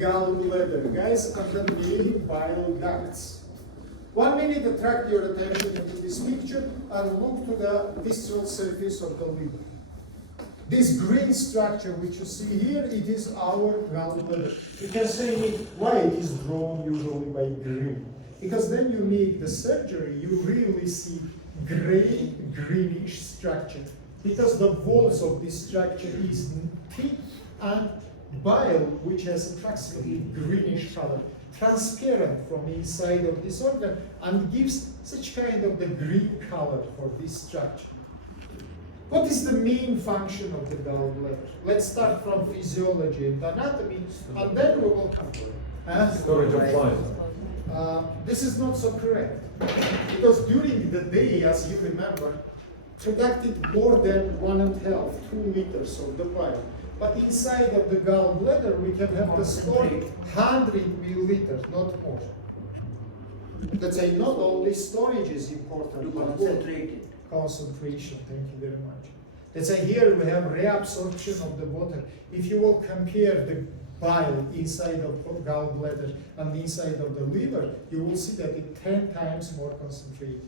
gallbladder, guys, and the main bile ducts. 1 minute, attract your attention to this picture and look to the visceral surface of the liver. This green structure which you see here, it is our gallbladder. You can say why it is drawn usually by green. Because then you make the surgery, you really see gray, greenish structure. Because the walls of this structure is thick and bile, which has approximately greenish color, transparent from inside of this organ, and gives such kind of the green color for this structure. What is the main function of the gallbladder? Let's start from physiology and anatomy, and then we will come to it. Storage of bile. This is not so correct, because during the day, as you remember, conducted more than 1.5, 2 liters of the bile. But inside of the gallbladder, we can have the stored 100 milliliters, not more. Let's say not only storage is important, but Concentrated. concentration. Thank you very much. Let's say here we have reabsorption of the water. If you will compare the bile inside of gallbladder and inside of the liver, you will see that it's 10 times more concentrated.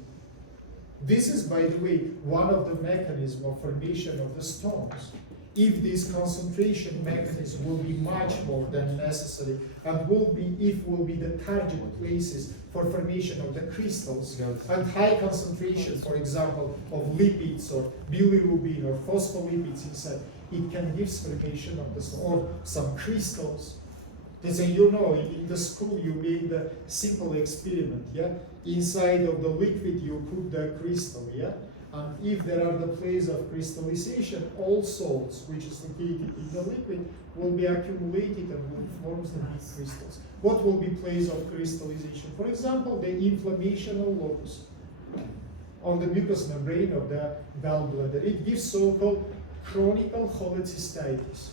This is, by the way, one of the mechanisms of formation of the stones. If this concentration mechanism will be much more than necessary and will be the target places for formation of the crystals and high concentration, for example, of lipids or bilirubin or phospholipids inside, it can give formation of the or some crystals. They say, you know, in the school you made the simple experiment, yeah? Inside of the liquid you put the crystal, yeah? And if there are the places of crystallization, all salts which is located in the liquid will be accumulated and will form the big crystals. What will be place of crystallization? For example, the inflammational locus on the mucous membrane of the gallbladder. It gives so-called chronic cholecystitis,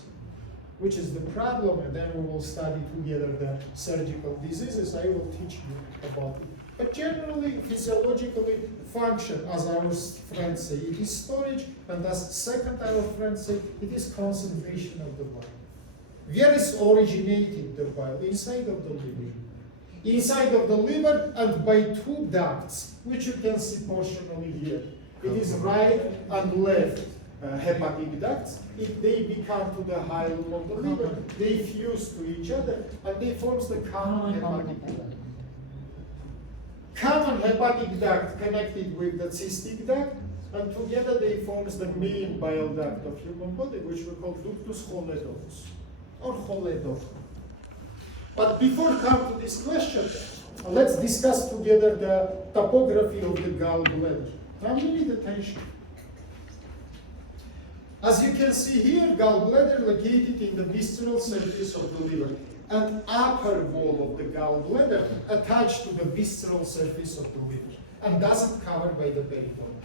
which is the problem, and then we will study together the surgical diseases. I will teach you about it. But generally, physiologically, function, as our friends say, it is storage, and as second our friends say, it is concentration of the bile. Where is originated the bile? Inside of the liver. Inside of the liver and by two ducts, which you can see portionally here. It is right and left hepatic ducts. If they become to the hilum of the liver, they fuse to each other and they form the common hepatic duct. Common hepatic duct connected with the cystic duct, and together they form the main bile duct of human body, which we call ductus choledochus or choledochus. But before come to this question, let's discuss together the topography of the gallbladder. Now you need attention. As you can see here, gallbladder located in the visceral surface of the liver. An upper wall of the gallbladder attached to the visceral surface of the liver and doesn't cover by the peritoneum.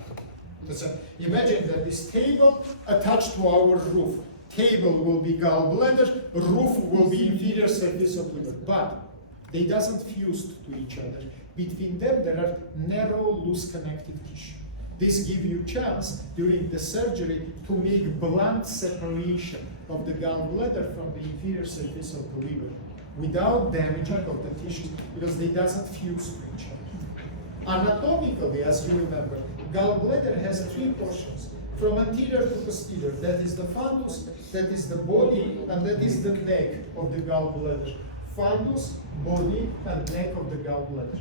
So imagine that this table attached to our roof. Table will be gallbladder, roof will be inferior surface of liver, but they doesn't fuse to each other. Between them there are narrow, loose connective tissue. This gives you chance during the surgery to make blunt separation of the gallbladder from the inferior surface of the liver without damaging of the tissue because they doesn't fuse to each other. Anatomically, as you remember, gallbladder has three portions, from anterior to posterior. That is the fundus, that is the body, and that is the neck of the gallbladder. Fundus, body, and neck of the gallbladder.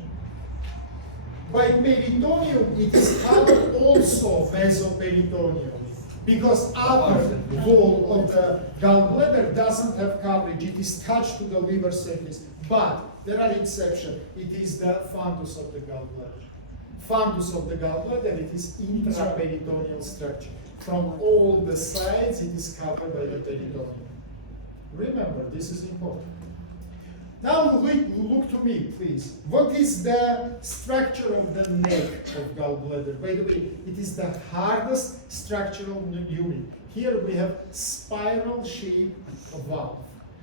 By peritoneum, it is called also mesoperitoneum, because upper wall of the gallbladder doesn't have coverage. It is touched to the liver surface, but there are exceptions. It is the fundus of the gallbladder. Fundus of the gallbladder, it is intraperitoneal structure. From all the sides, it is covered by the peritoneum. Remember, this is important. Now look to me, please. What is the structure of the neck of gallbladder? By the way, it is the hardest structural unit. Here we have spiral-shaped valve.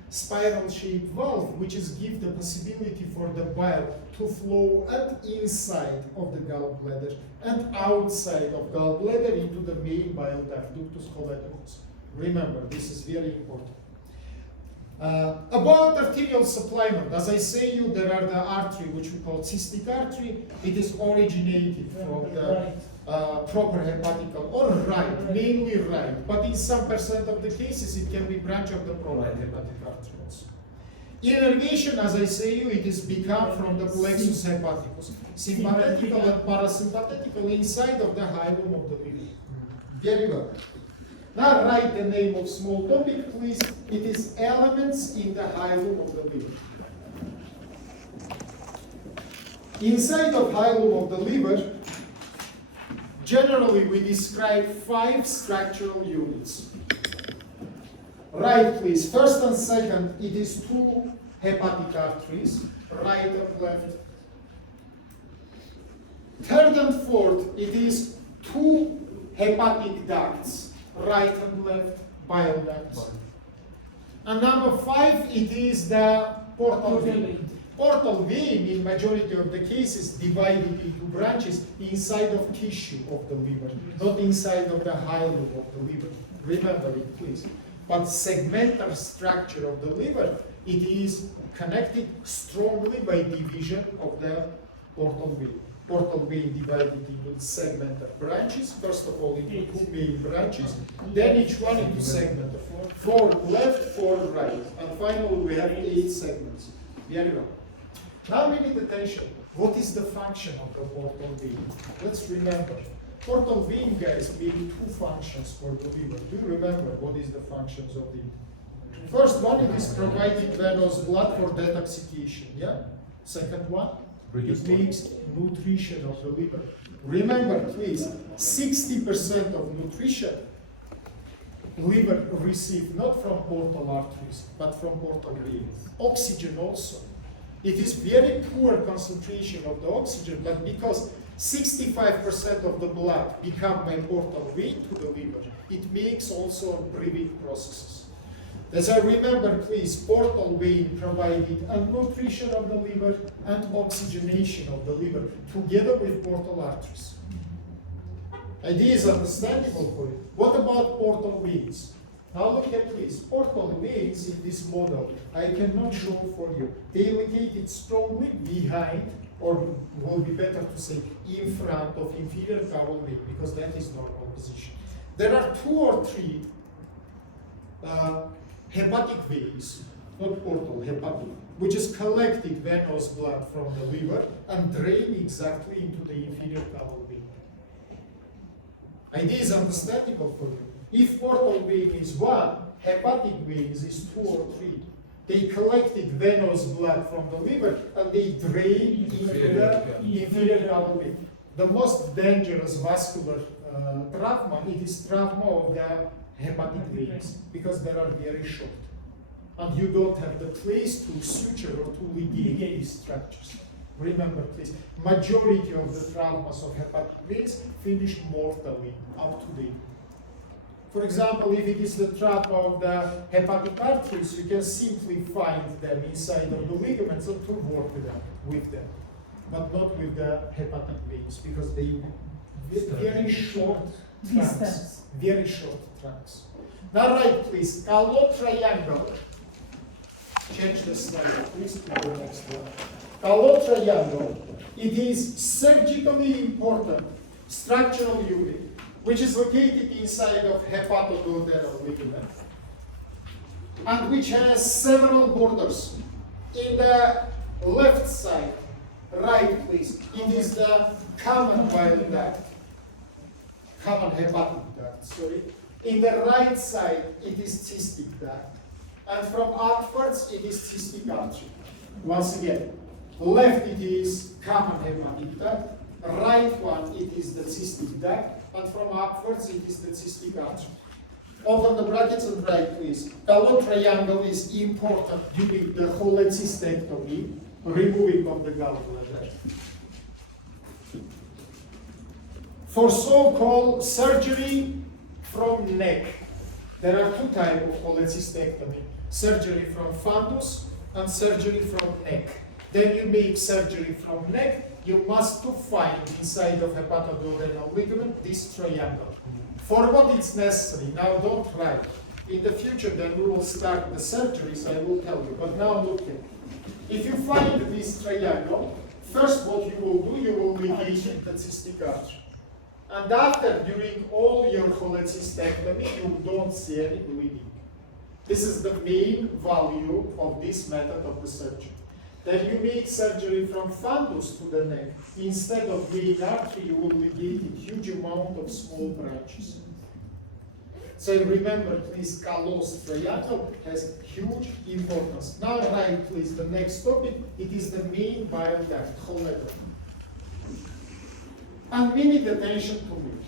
Spiral-shaped valve, which is give the possibility for the bile to flow at inside of the gallbladder and outside of gallbladder into the main bile duct, ductus choledochus. Remember, this is very important. About arterial supplement, as I say you, there are the artery which we call cystic artery. It is originated from the proper hepatical or right, mainly right, but in some percent of the cases it can be branch of the proper hepatic artery also. Innervation, as I say you, it is become from the plexus hepaticus, sympathetical and parasympathetical inside of the hilum of the liver. Very well. Now write the name of small topic, please. It is elements in the hilum of the liver. Inside of hilum of the liver, generally we describe 5 structural units. Right, please. First and second, it is 2 hepatic arteries, right and left. Third and fourth, it is 2 hepatic ducts, right and left, bile ducts. And number 5, it is the portal vein. Portal vein, in majority of the cases, divided into branches inside of tissue of the liver, not inside of the hilum of the liver. Remember it, please. But segmental structure of the liver, it is connected strongly by division of the portal vein. Portal vein divided into segmental branches, first of all into 2 main branches, then each one into segment, 4 left, 4 right, and finally we have 8 segments. Very well. Now we need attention. What is the function of the portal vein? Let's remember. Portal vein, guys, mean 2 functions for the liver. Do you remember what is the functions of it? First one, it is providing venous blood for detoxification. Yeah. Second one, it makes nutrition of the liver. Remember, please, 60% of nutrition liver receive not from portal arteries, but from portal vein. Oxygen also. It is very poor concentration of the oxygen, but because 65% of the blood become by portal vein to the liver, it makes also breathing processes. As I remember, please, portal vein provided a nutrition of the liver and oxygenation of the liver together with portal arteries. Idea is understandable for you. What about portal veins? Now look at please, portal veins in this model, I cannot show for you. They located strongly behind, or will be better to say in front of inferior caudal vein, because that is normal position. There are 2 or 3 hepatic veins, not portal, hepatic, which is collected venous blood from the liver and drain exactly into the inferior caudal vein. Idea is understandable for you. If portal vein is 1, hepatic veins is 2 or 3. They collected venous blood from the liver and they drain into the inferior caudal vein. The most dangerous vascular trauma, it is trauma of the hepatic veins, because they are very short. And you don't have the place to suture or to ligate these structures. Remember, please, majority of the traumas of hepatic veins finish mortally up to date. For example, if it is the trauma of the hepatic arteries, you can simply find them inside of the ligaments and to work with them, but not with the hepatic veins, because they very short trunks. Very short trunks. Now write, please, Gall triangle. Change the slide, please, to the next one. Gall triangle. It is surgically important structural unit, which is located inside of hepatoduodenal ligament, and which has several borders. In the left side, right, please, it is the common bile duct, common hepatic duct, sorry. In the right side, it is cystic duct, and from upwards, it is cystic artery. Once again, left it is common hepatic duct, right one it is the cystic duct, and from upwards it is the cystic artery. Open the brackets and write, please. Gall triangle is important during the cholecystectomy, removing of the gallbladder. For so-called surgery from neck, there are 2 types of cholecystectomy: surgery from fundus and surgery from neck. Then you make surgery from neck, you must to find inside of hepatoduodenal ligament this triangle. For what it's necessary, now don't write. In the future, then we will start the surgeries, I will tell you. But now look here. If you find this triangle, first what you will do, you will ligate the cystic artery. And after, during all your cholecystectomy, you don't see any bleeding. This is the main value of this method of the surgery. Then you make surgery from fundus to the neck. Instead of main artery, you will ligate a huge amount of small branches. So remember, please, Gall's triangle has huge importance. Now write, please, the next topic. It is the main bile duct, choledoch. And we need attention to it.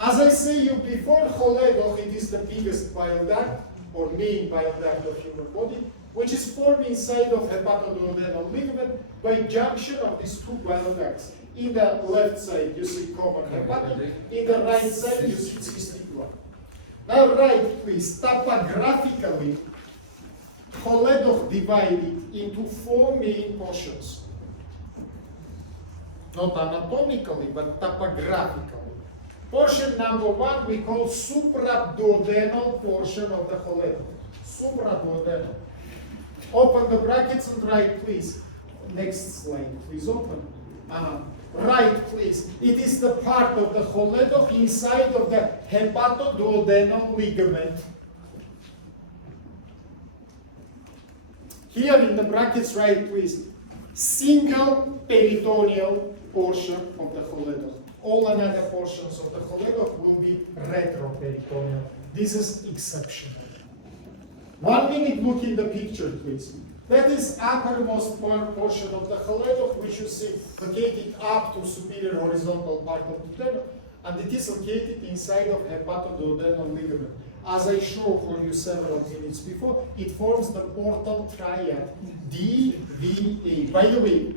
As I say you before, choledoch, it is the biggest bile duct, or main bile duct of human body, which is formed inside of hepatoduodenal ligament by junction of these two bile ducts. In the left side, you see common hepatic. In the right side, you see cystic one. Now write, please, topographically, choledoch divided into 4 main portions. Not anatomically, but topographically. Portion number 1 we call supraduodenal portion of the choledoch. Supraduodenal. Open the brackets and write, please. Next slide, please open. Right, please. It is the part of the choledoch inside of the hepatoduodenal ligament. Here in the brackets, write, please. Single peritoneal portion of the choledoch. All another portions of the choledoch will be retroperitoneal. This is exceptional. 1 minute, look in the picture, please. That is uppermost portion of the choledoch, which you see located up to superior horizontal part of the duodenum, and it is located inside of hepatoduodenal ligament. As I showed for you several minutes before, it forms the portal triad DVA. By the way,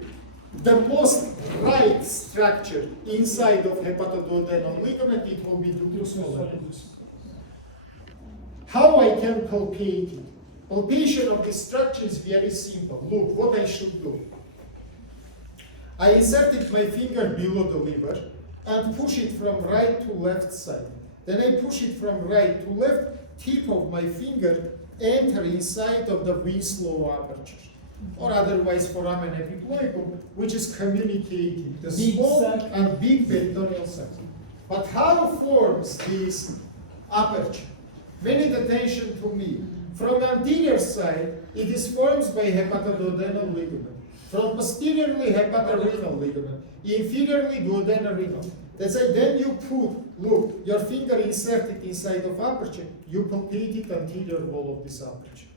the most right structure inside of hepatoduodenal ligament, it will be ductus collaterus. How I can palpate it? Palpation of this structure is very simple. Look, what I should do. I inserted my finger below the liver and push it from right to left side. Then I push it from right to left, tip of my finger enter inside of the Winslow aperture, or otherwise foramen epiploicum, which is communicating the small and big peritoneal sac. But how forms this aperture? Pay attention to me. From anterior side, it is formed by hepatoduodenal ligament. From posteriorly, hepatorenal ligament. Inferiorly, duodenal-renal. That's why then you put, look, your finger inserted inside of aperture, you palpate the anterior wall of this aperture.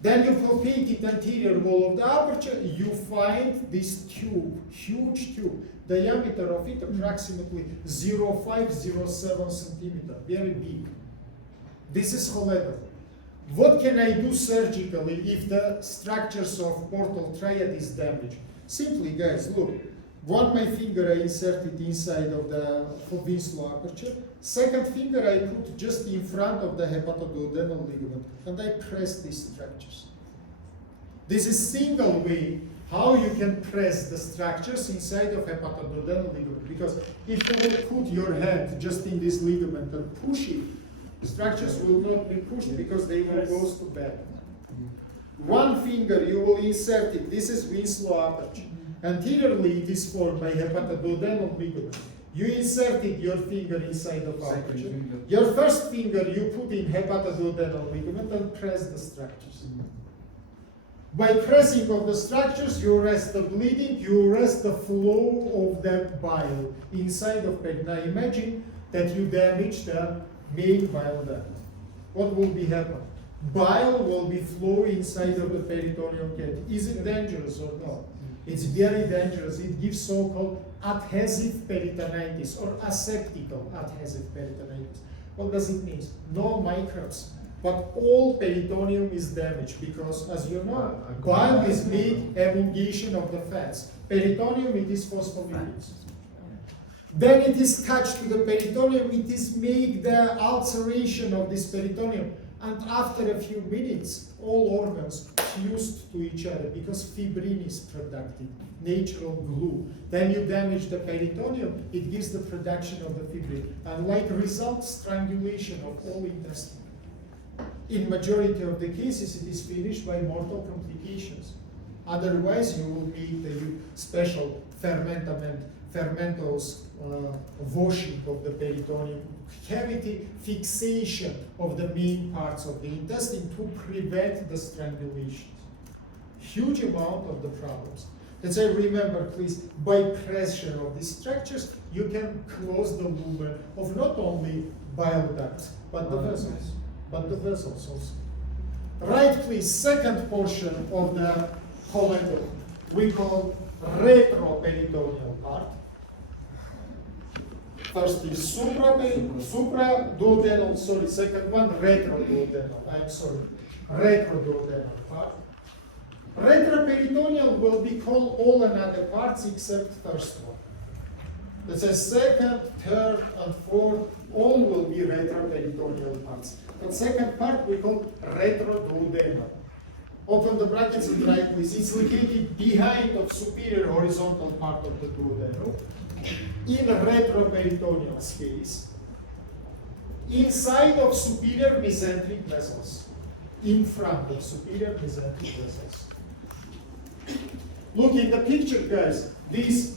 Then you palpate the anterior wall of the aperture, you find this tube, huge tube. Diameter of it approximately 0.507 centimeter, very big. This is choledoch. What can I do surgically if the structures of portal triad is damaged? Simply, guys, look. My finger I inserted inside of the Winslow aperture. Second finger I put just in front of the hepatoduodenal ligament, and I press these structures. This is single way how you can press the structures inside of hepatoduodenal ligament. Because if you will put your hand just in this ligament and push it, structures will not be pushed because they will go to bed. One finger you will insert it. This is Winslow aperture. Anteriorly it is formed by hepatoduodenal ligament. You inserted your finger inside of aperture. Your first finger you put in hepatoduodenal ligament and press the structures. By pressing of the structures, you arrest the bleeding, you arrest the flow of that bile inside of peg. Now imagine that you damage the main bile duct. What will be happen? Bile will be flowing inside of the peritoneal cavity. Is it dangerous or not? It's very dangerous. It gives so-called adhesive peritonitis or aseptical adhesive peritonitis. What does it mean? No microbes, but all peritoneum is damaged because, as you know, bile is made emulgation of the fats. Peritoneum, it is phospholipids. Then it is touched to the peritoneum, it is make the ulceration of this peritoneum. And after a few minutes, all organs fused to each other because fibrin is produced, natural glue. Then you damage the peritoneum, it gives the production of the fibrin. And like result, strangulation of all intestine. In majority of the cases, it is finished by mortal complications. Otherwise, you will need a special fermentose washing of the peritoneum cavity, fixation of the main parts of the intestine to prevent the strangulation. Huge amount of the problems. Let's say, remember, please, by pressure of these structures, you can close the lumen of not only bile ducts, but the vessels. But the vessels also. Right, please, second portion of the choledol we call retroperitoneal part. First is supraduodenal, sorry, second one, retroduodenal, I'm sorry, retroduodenal part. Retroperitoneal will be called all another parts except first one. Let's say second, third, and fourth, all will be retroperitoneal parts. But second part we call retroduodenal. Open the brackets and write please. It's located behind of superior horizontal part of the duodenum. In retroperitoneal space. Inside of superior mesenteric vessels. In front of superior mesenteric vessels. Look in the picture, guys. This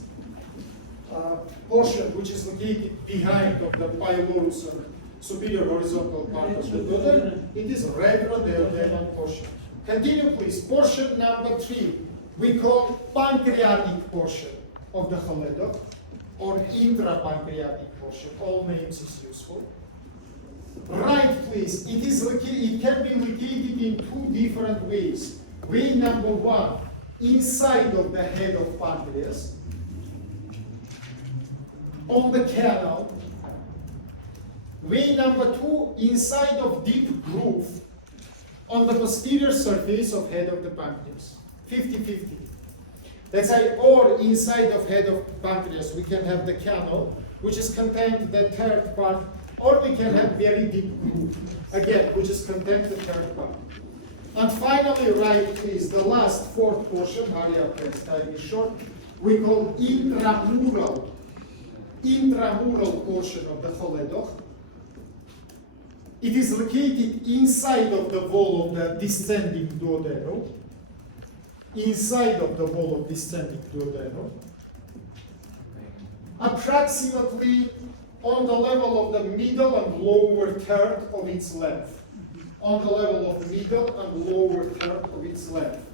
portion which is located behind of the pylorus or superior horizontal part of the duodenum, it is retroduodenal portion. Continue please. Portion number 3 we call pancreatic portion of the choledol or intrapancreatic portion. All names is useful. Right please. It can be located in 2 different ways. Way number 1, inside of the head of pancreas, on the canal. Way number 2, inside of deep groove, on the posterior surface of head of the pancreas. 50-50. Let's say, or inside of head of pancreas, we can have the canal, which is contained the third part, or we can have very deep groove, again, which is contained the third part. And finally, right, please, the last fourth portion, hurry up, let's time is short, we call intramural portion of the choledol. It is located inside of the wall of the descending duodenum. Inside of the wall of descending duodenum. Approximately on the level of the middle and lower third of its length. On the level of middle and lower third of its length.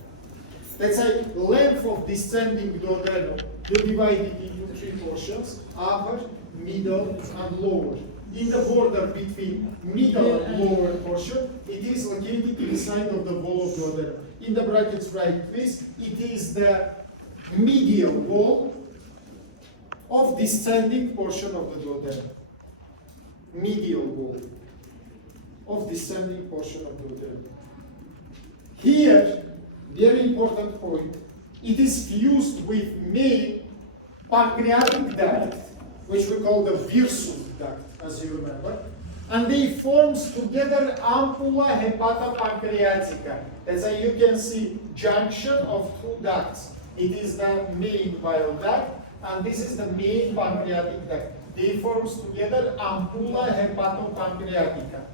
Let's say length of descending duodenum, we divide it into 3 portions, upper, middle, and lower. In the border between middle and lower portion, it is located inside of the wall of duodenum. In the brackets right please, it is the medial wall of descending portion of the duodenum. Medial wall of descending portion of the duodenum. Here, very important point, it is fused with main pancreatic duct, which we call the virsum duct, as you remember, and they forms together ampulla hepatopancreatica. As you can see, junction of 2 ducts. It is the main bile duct, and this is the main pancreatic duct. They forms together ampulla hepatopancreatica.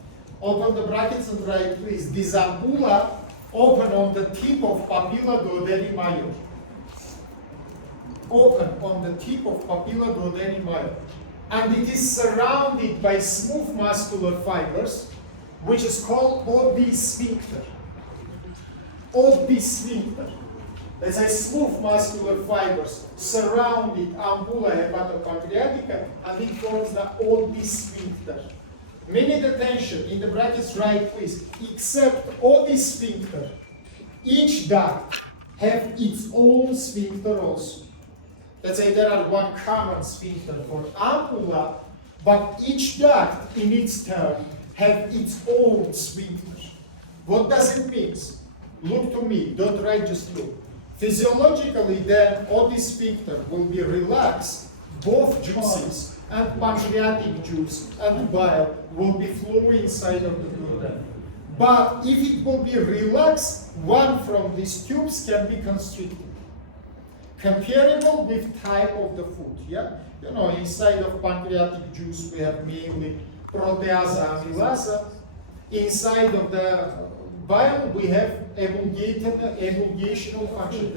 Open the brackets and write please. This ampulla open on the tip of papilla duodeni major. Open on the tip of papilla duodeni major. And it is surrounded by smooth muscular fibers, which is called OB sphincter. OB sphincter. Let's say smooth muscular fibers surrounded ampulla hepatopancreatica, and it forms the OB sphincter. Minute attention, in the brackets write please, except OB sphincter, each duct have its own sphincter also. Let's say there are one common sphincter for ampulla, but each duct in its turn have its own sphincter. What does it mean? Look to me, don't write, just look. Physiologically then, OB sphincter will be relaxed, both juices and pancreatic juice and bile will be flowing inside of the duodenum. But if it will be relaxed, one from these tubes can be constricted. Comparable with type of the food, yeah? You know, inside of pancreatic juice we have mainly protease, amylase, inside of the bile we have emulgational function.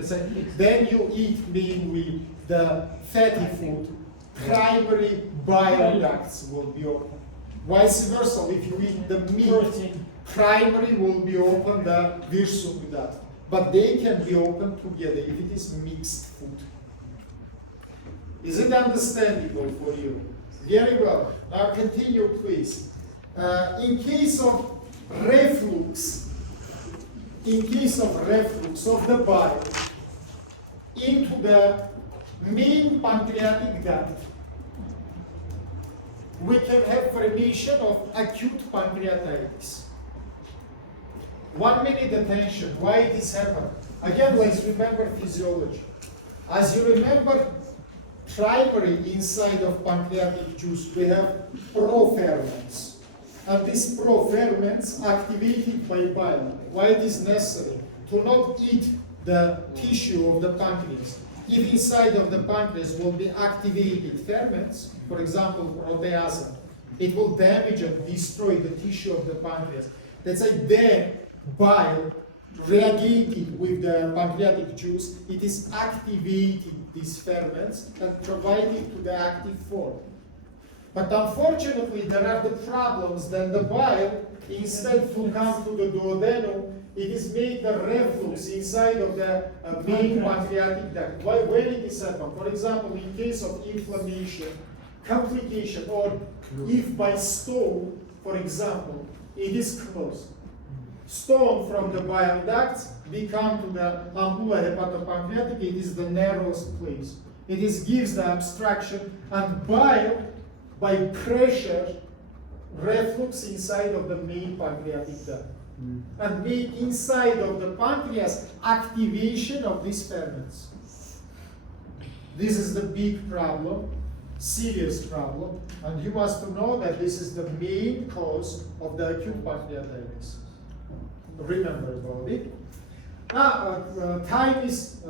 Then you eat mainly the fatty food, primary bile ducts will be open. Vice versa, if you eat the meat, primary will be open, the virsum duct. But they can be open together if it is mixed food. Is it understandable for you? Very well. Now continue, please. In case of reflux of the bile into the main pancreatic duct, we can have formation of acute pancreatitis. 1 minute attention, why this happened? Again, let's remember physiology. As you remember, primary inside of pancreatic juice, we have proferments. And these proferments activated by bile. Why it is necessary? To not eat the tissue of the pancreas. If inside of the pancreas will be activated ferments, for example, protease, it will damage and destroy the tissue of the pancreas. That's why then bile reacting with the pancreatic juice, it is activating these ferments and providing to the active form. But unfortunately, there are the problems that the bile, instead to come to the duodenum, it is made the reflux inside of the main pancreatic duct. When it is happen? For example, in case of inflammation, complication, or if by stone, for example, it is closed. Stone from the bile ducts become to the ampulla hepatopancreatic, it is the narrowest place. It gives the obstruction, and bile, by pressure, reflux inside of the main pancreatic duct. And make inside of the pancreas activation of these ferments. This is the big problem, serious problem, and you must know that this is the main cause of the acute pancreatitis. Remember about it. Now, time is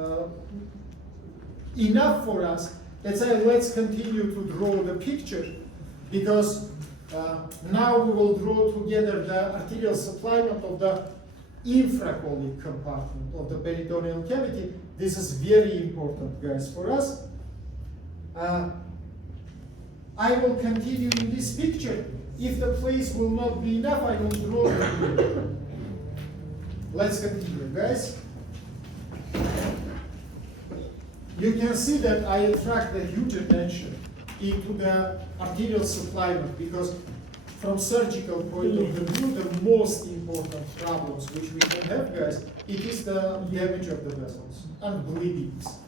enough for us. Let's continue to draw the picture, because now we will draw together the arterial supplement of the infracolic compartment of the peritoneal cavity. This is very important, guys, for us. I will continue in this picture. If the place will not be enough, I will draw it. Let's continue, guys. You can see that I attract the huge attention into the arterial supplement, because from surgical point of view, the most important problems which we can have, guys, it is the damage of the vessels and bleedings.